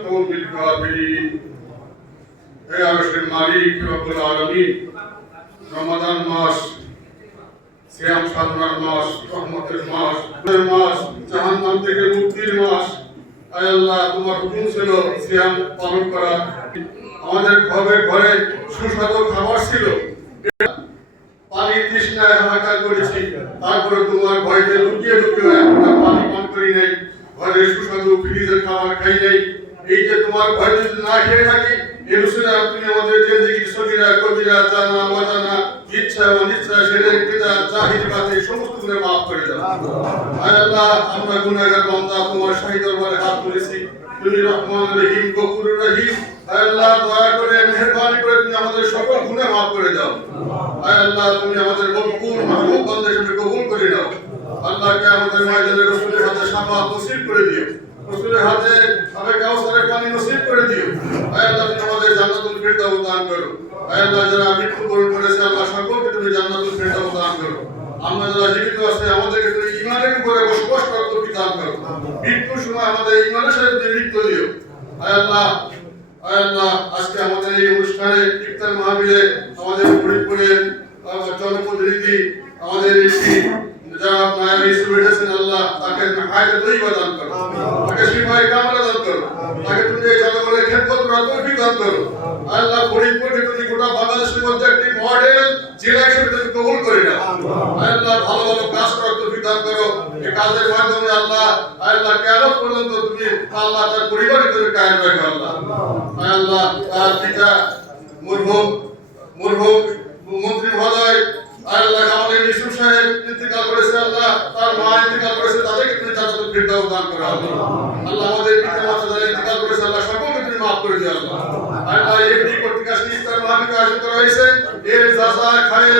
القوم الكافرين হে আরশের মালিক রব্বুল আলামিন রমাদান মাস সিয়াম সাধনার মাস রহমতের মাস জাহান্নাম থেকে মুক্তির মাস আয় আল্লাহ তোমার হুকুম ছিল সিয়াম পালন করা আমাদের ঘরে ঘরে সুস্বাদু খাবার ছিল পানি তৃষ্ণায় হাহাকার করেছি তারপরে তোমার ভয়তে লুকিয়ে লুকিয়ে একটা পানি পান করি নাই ঘরে সুস্বাদু ফ্রিজের খাবার খাই নাই এই যে তোমার ভয় যদি না খেয়ে থাকি এই রসুলে আপনি আমাদের জিন্দেগির সগীরা কবিরা জানা অজানা ইচ্ছা অনিচ্ছা শিরক বিদআত জাহিল বাতিল সমস্ত গুনাহ মাফ করে দাও আয় আল্লাহ আমরা গুনাহগার বান্দা তোমার শাহী দরবারে হাত তুলেছি তুমি রহমান রহিম গফুরুর রহিম আয় আল্লাহ দয়া করে মেহেরবানি করে তুমি আমাদের সকল গুনাহ মাফ করে দাও আয় আল্লাহ তুমি আমাদের মকবুল মাহবুব বান্দা হিসেবে কবুল করে নাও আল্লাহকে আমাদের ময়দানে রাসূলের হাতে শাফাআত নসিব করে দিও রাসূলের হাতে আবে কাউসারের পানি নসিব করে দিও আয় আল্লাহ তুমি আমাদের জান্নাতুল ফিরদাউস দান করো আয় আল্লাহ যারা মৃত্যুবরণ করেছে আল্লাহ সকলকে তুমি জান্নাতুল ফিরদাউস দান করো আমরা যারা জীবিত আছে আমাদেরকে তুমি ঈমানের উপরে বসবাস করার তৌফিক দান করো মৃত্যুর সময় আমাদের ঈমানের সাথে তুমি মৃত্যু দিও আয় আল্লাহ আজকে আমাদের এই অনুষ্ঠানে ইফতার মাহফিলে আমাদের ফরিদপুরের জনপ্রতিনিধি আমাদের এসি যারা নায়েব ইসু এসেছেন আল্লাহ তাকে হায়াতে তৈয়বা দান করো তাকে শিফায়ে কামিলা দান করো তাকে তুমি এই জনগণের খেদমত করার তৌফিক দান করো আল্লাহ ফরিদপুরকে তুমি গোটা বাংলাদেশের মধ্যে একটি মডেল জেলা হিসেবে তুমি কবুল করে নাও আল্লাহ ভালো ভালো কাজ করার তৌফিক দান করো এই কাজের মাধ্যমে আল্লাহ কিয়ামত পর্যন্ত তুমি আল্লাহ তার পরিবারকে তুমি কায়েম রাখো আল্লাহ তার পিতা মরহুম মন্ত্রী মহোদয় আল্লাহ আমাদের ইউসুফ সাহেব ইন্তেকাল করেছে আল্লাহ তার মা ইন্তেকাল করেছে তাদেরকে তুমি জান্নাতুল ফিরদাউস দান করো আল্লাহ আমাদের পিতা মাতা যারা ইন্তেকাল করেছে আল্লাহ সকলকে তুমি মাফ করে দিও আল্লাহ এফডি কর্তৃক আজকে ইফতার মাহফিল আয়োজন করা হয়েছে এর জাযা খায়ের